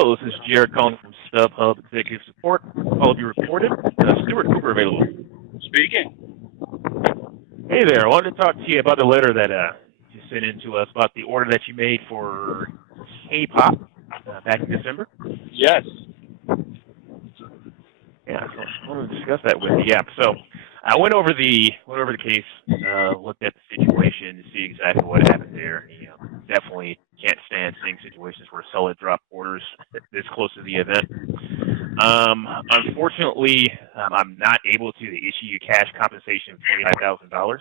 Hello, this is Jared calling from StubHub Executive Support. All of you recorded. Stuart Cooper available. Speaking. Hey there, I wanted to talk to you about the letter that you sent in to us about the order that you made for K-pop back in December. Yes. Yeah, so I wanted to discuss that with you. Yeah, so I went over the case, looked at the situation to see exactly what happened there. You know, definitely can't stand seeing situations where sellers drop orders this close to the event. Unfortunately, I'm not able to issue you cash compensation of $25,000.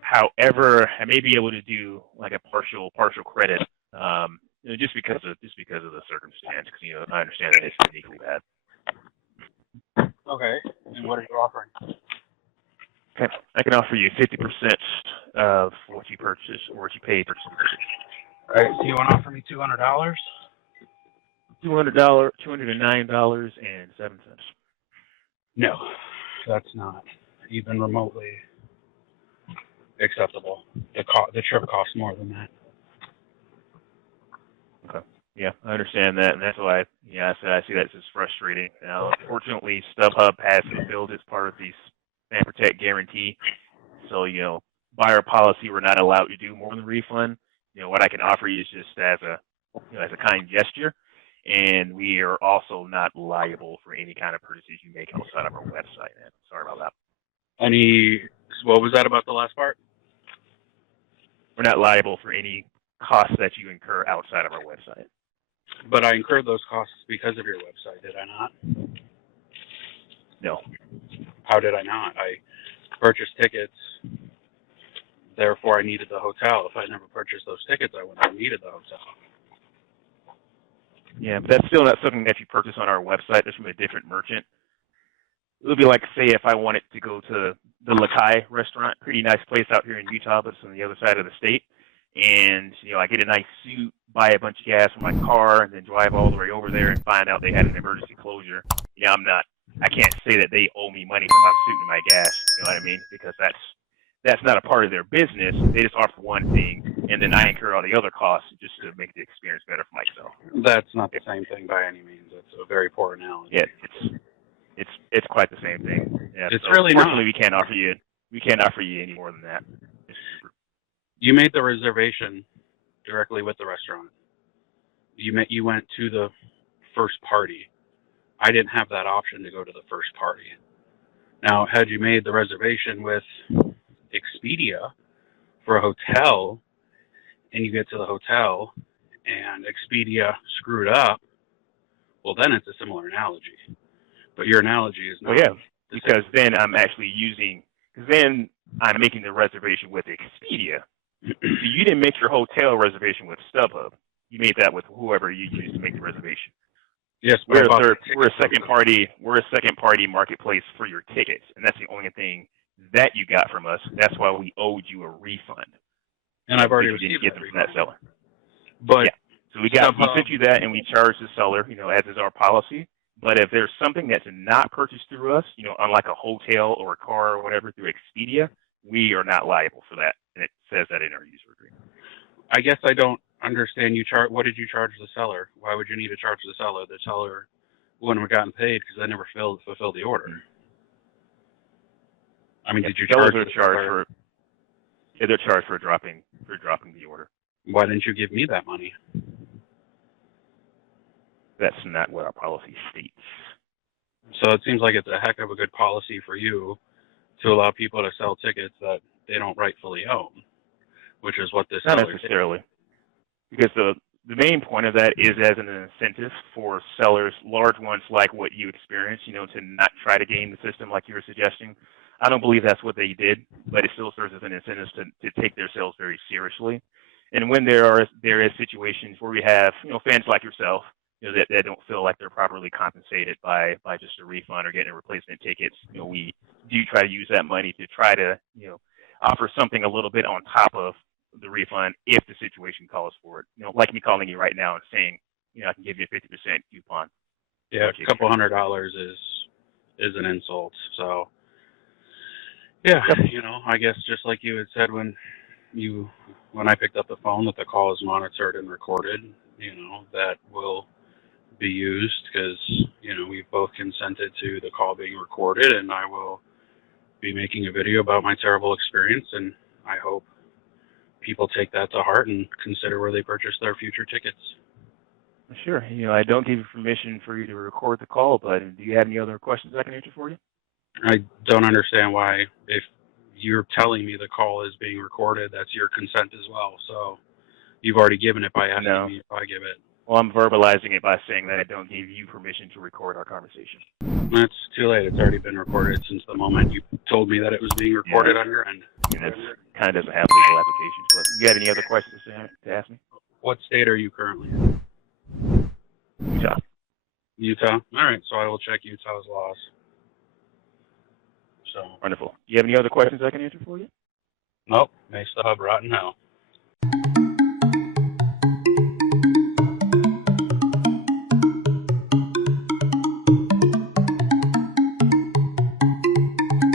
However, I may be able to do like a partial credit, just because of the circumstance. Because I understand that it's uniquely bad. Okay. And what are you offering? Okay, I can offer you 50% of what you purchase or what you paid. All right. So you want to offer me $200? $209.07. No, that's not even remotely acceptable. The trip costs more than that. Okay. Yeah, I understand that, and that's why I see that as frustrating. Now, unfortunately, StubHub has fulfilled its part of the Span Protect guarantee. So, by our policy, we're not allowed to do more than refund. What I can offer you is just as a kind gesture, and we are also not liable for any kind of purchases you make outside of our website. Man, sorry about that. What was that about the last part? We're not liable for any costs that you incur outside of our website. But I incurred those costs because of your website, did I not? No. How did I not? I purchased tickets, therefore I needed the hotel. If I never purchased those tickets, I wouldn't have needed the hotel. Yeah, but that's still not something that you purchase on our website. That's from a different merchant. It would be like, say, if I wanted to go to the Lakai restaurant, pretty nice place out here in Utah, but it's on the other side of the state. And, I get a nice suit, buy a bunch of gas for my car, and then drive all the way over there and find out they had an emergency closure. I can't say that they owe me money for my suit and my gas, you know what I mean? Because that's not a part of their business. They just offer one thing, and then I incur all the other costs just to make the experience better for myself. That's not the same thing by any means. It's a very poor analogy. Yeah, it's quite the same thing. Yeah, it's really not. Unfortunately, we can't offer you any more than that. You made the reservation directly with the restaurant. You went to the first party. I didn't have that option to go to the first party. Now, had you made the reservation with Expedia for a hotel, and you get to the hotel, and Expedia screwed up, well, then it's a similar analogy. But your analogy is not. Well, yeah, because then I'm making the reservation with Expedia. So you didn't make your hotel reservation with StubHub. You made that with whoever you used to make the reservation. Yes, we're a second party marketplace for your tickets, and that's the only thing that you got from us. That's why we owed you a refund. And I've already received that from that seller. But yeah, so we sent you that, and we charged the seller, as is our policy. But if there's something that's not purchased through us, unlike a hotel or a car or whatever through Expedia, we are not liable for that, and it says that in our user agreement. I guess I don't understand. What did you charge the seller? Why would you need to charge the seller? The seller wouldn't have gotten paid because they never fulfilled the order. I mean, did you charge the seller? They're charged for dropping the order. Why didn't you give me that money? That's not what our policy states. So it seems like it's a heck of a good policy for you to allow people to sell tickets that they don't rightfully own, which is what this not seller necessarily. Because the main point of that is as an incentive for sellers, large ones like what you experienced, to not try to game the system like you were suggesting. I don't believe that's what they did, but it still serves as an incentive to take their sales very seriously. And when there is situations where we have, fans like yourself, that don't feel like they're properly compensated by just a refund or getting a replacement tickets, we do try to use that money to try to, offer something a little bit on top of the refund if the situation calls for it. Like me calling you right now and saying, I can give you a 50% coupon. Yeah, a couple $100 is an insult. So, yeah, I guess just like you had said when when I picked up the phone that the call is monitored and recorded, that will be used because, we've both consented to the call being recorded, and I will be making a video about my terrible experience, and I hope people take that to heart and consider where they purchase their future tickets. Sure. I don't give you permission for you to record the call, but do you have any other questions I can answer for you? I don't understand why, if you're telling me the call is being recorded, that's your consent as well. So you've already given it by asking me if I give it. Well, I'm verbalizing it by saying that I don't give you permission to record our conversation. That's too late. It's already been recorded since the moment you told me that it was being recorded on your end. That kind of doesn't have legal applications. But you got any other questions to ask me? What state are you currently in? Utah. Utah? All right, so I will check Utah's laws. So wonderful. Do you have any other questions I can answer for you? Nope. May StubHub rot in hell.